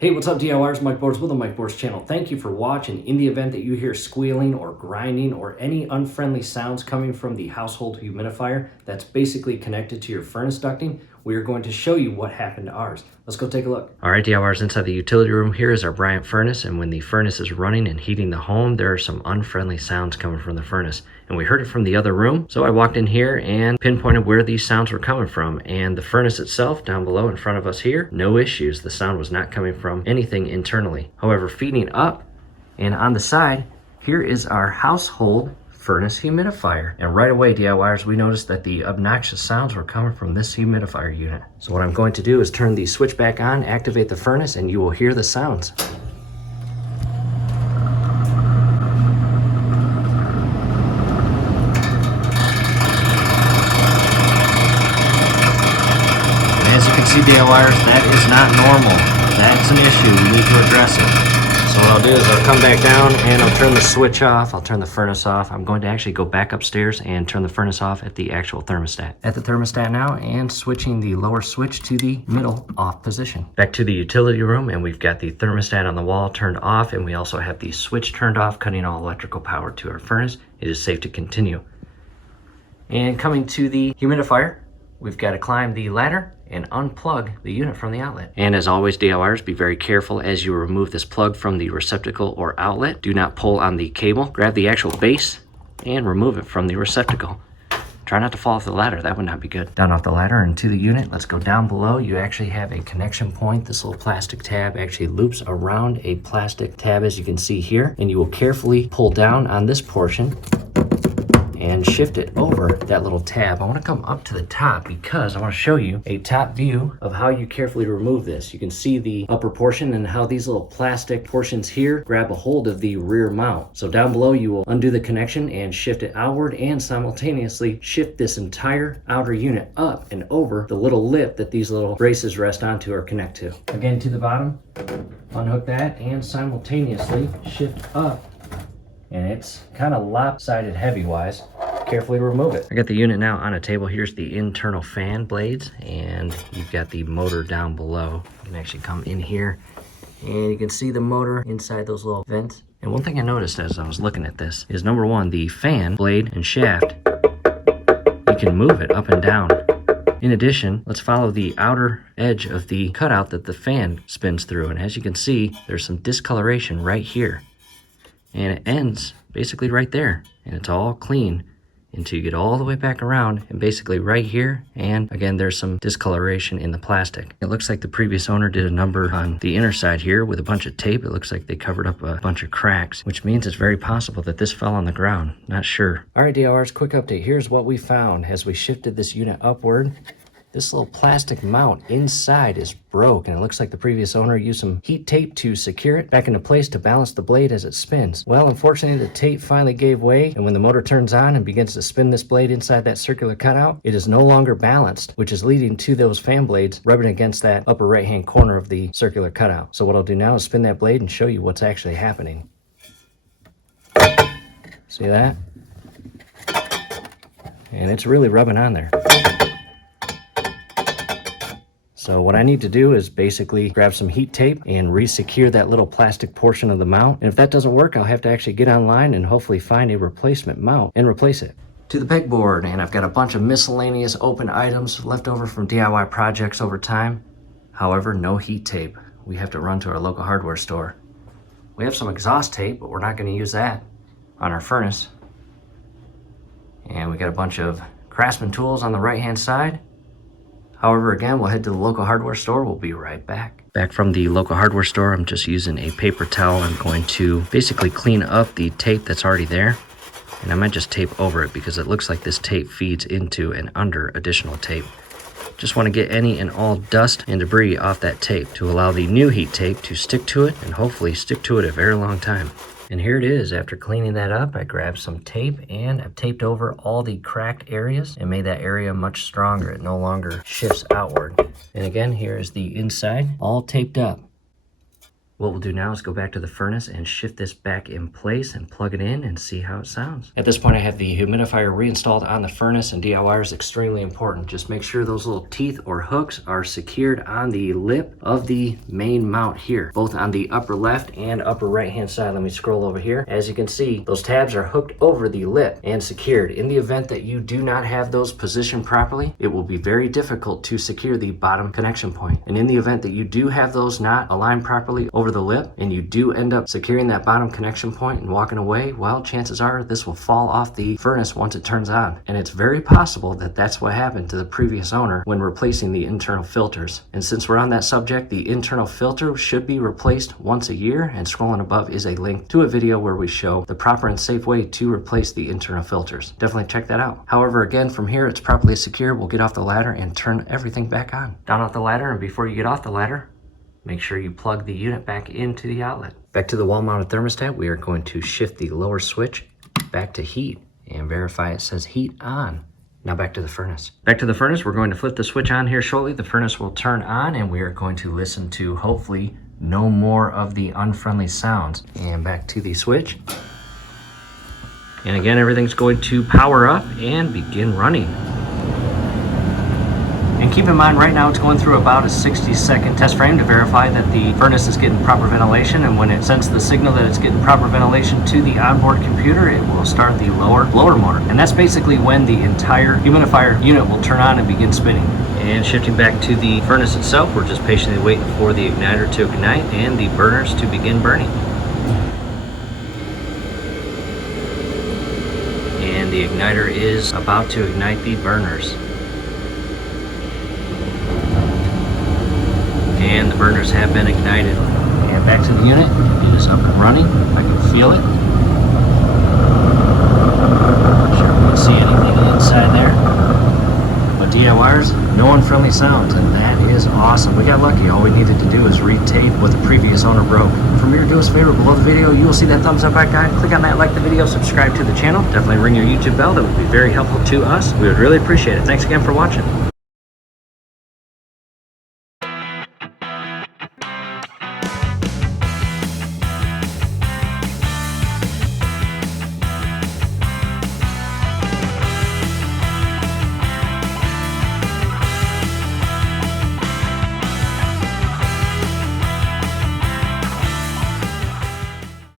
Hey, what's up DIYers? Mike Boards with the Mike Boards channel. Thank you for watching. In the event that you hear squealing or grinding or any unfriendly sounds coming from the household humidifier that's basically connected to your furnace ducting, we are going to show you what happened to ours. Let's go take a look. All right, DIYers, inside the utility room here is our Bryant furnace, and when the furnace is running and heating the home, there are some unfriendly sounds coming from the furnace. And we heard it from the other room, so I walked in here and pinpointed where these sounds were coming from. And the furnace itself, down below in front of us here, no issues. The sound was not coming from anything internally. However, feeding up and on the side, here is our household furnace humidifier. And right away, DIYers, we noticed that the obnoxious sounds were coming from this humidifier unit. So what I'm going to do is turn the switch back on, activate the furnace, and you will hear the sounds. And as you can see, DIYers, that is not normal. That's an issue. We need to address it. So what I'll do is I'll come back down and I'll turn the switch off. I'll turn the furnace off. I'm going to actually go back upstairs and turn the furnace off at the actual thermostat. At the thermostat now, and switching the lower switch to the middle off position. Back to the utility room, and we've got the thermostat on the wall turned off, and we also have the switch turned off, cutting all electrical power to our furnace. It is safe to continue. And coming to the humidifier, we've got to climb the ladder and unplug the unit from the outlet. And as always, DIYers, be very careful as you remove this plug from the receptacle or outlet. Do not pull on the cable. Grab the actual base and remove it from the receptacle. Try not to fall off the ladder. That would not be good. Down off the ladder and to the unit. Let's go down below. You actually have a connection point. This little plastic tab actually loops around a plastic tab, as you can see here. And you will carefully pull down on this portion and shift it over that little tab. I want to come up to the top because I want to show you a top view of how you carefully remove this. You can see the upper portion and how these little plastic portions here grab a hold of the rear mount. So down below, you will undo the connection and shift it outward, and simultaneously shift this entire outer unit up and over the little lip that these little braces rest onto or connect to. Again, to the bottom, unhook that and simultaneously shift up. And it's kind of lopsided heavy-wise. Carefully remove it. I got the unit now on a table. Here's the internal fan blades, and you've got the motor down below. You can actually come in here, and you can see the motor inside those little vents. And one thing I noticed as I was looking at this is, number one, the fan blade and shaft, you can move it up and down. In addition, let's follow the outer edge of the cutout that the fan spins through. And as you can see, there's some discoloration right here. And it ends basically right there, and it's all clean until you get all the way back around and basically right here. And again, there's some discoloration in the plastic. It looks like the previous owner did a number on the inner side here with a bunch of tape. It looks like they covered up a bunch of cracks, which means it's very possible that this fell on the ground. Not sure. All right, DIYers, quick update. Here's what we found as we shifted this unit upward. This little plastic mount inside is broke, and it looks like the previous owner used some heat tape to secure it back into place to balance the blade as it spins. Well, unfortunately, the tape finally gave way, and when the motor turns on and begins to spin this blade inside that circular cutout, it is no longer balanced, which is leading to those fan blades rubbing against that upper right-hand corner of the circular cutout. So what I'll do now is spin that blade and show you what's actually happening. See that? And it's really rubbing on there. So what I need to do is basically grab some heat tape and re-secure that little plastic portion of the mount. And if that doesn't work, I'll have to actually get online and hopefully find a replacement mount and replace it. To the pegboard, and I've got a bunch of miscellaneous open items left over from DIY projects over time. However, no heat tape. We have to run to our local hardware store. We have some exhaust tape, but we're not going to use that on our furnace. And we got a bunch of Craftsman tools on the right-hand side. However, again, we'll head to the local hardware store. We'll be right back. Back from the local hardware store, I'm just using a paper towel. I'm going to basically clean up the tape that's already there. And I might just tape over it because it looks like this tape feeds into and under additional tape. Just want to get any and all dust and debris off that tape to allow the new heat tape to stick to it and hopefully stick to it a very long time. And here it is. After cleaning that up, I grabbed some tape and I've taped over all the cracked areas and made that area much stronger. It no longer shifts outward. And again, here is the inside, all taped up. What we'll do now is go back to the furnace and shift this back in place and plug it in and see how it sounds. At this point, I have the humidifier reinstalled on the furnace, and DIY is extremely important. Just make sure those little teeth or hooks are secured on the lip of the main mount here, both on the upper left and upper right hand side. Let me scroll over here. As you can see, those tabs are hooked over the lip and secured. In the event that you do not have those positioned properly, it will be very difficult to secure the bottom connection point. And in the event that you do have those not aligned properly over the lip and you do end up securing that bottom connection point and walking away, well, chances are this will fall off the furnace once it turns on. And it's very possible that that's what happened to the previous owner when replacing the internal filters. And since we're on that subject, the internal filter should be replaced once a year, and scrolling above is a link to a video where we show the proper and safe way to replace the internal filters. Definitely check that out. However, again, from here it's properly secure. We'll get off the ladder and turn everything back on. Down off the ladder, and before you get off the ladder, make sure you plug the unit back into the outlet. Back to the wall-mounted thermostat, we are going to shift the lower switch back to heat and verify it says heat on. Now back to the furnace. Back to the furnace, we're going to flip the switch on here shortly. The furnace will turn on and we are going to listen to hopefully no more of the unfriendly sounds. And back to the switch. And again, everything's going to power up and begin running. And keep in mind, right now it's going through about a 60-second test frame to verify that the furnace is getting proper ventilation, and when it sends the signal that it's getting proper ventilation to the onboard computer, it will start the lower blower motor. And that's basically when the entire humidifier unit will turn on and begin spinning. And shifting back to the furnace itself, we're just patiently waiting for the igniter to ignite and the burners to begin burning. And the igniter is about to ignite the burners. And the burners have been ignited. And back to the unit. It is up and running. I can feel it. Not sure if we can see anything inside there. But DIYers, no unfriendly sounds, and that is awesome. We got lucky. All we needed to do is retape what the previous owner broke. From here, do us a favor, below the video, you will see that thumbs up icon. Click on that, like the video, subscribe to the channel. Definitely ring your YouTube bell. That would be very helpful to us. We would really appreciate it. Thanks again for watching.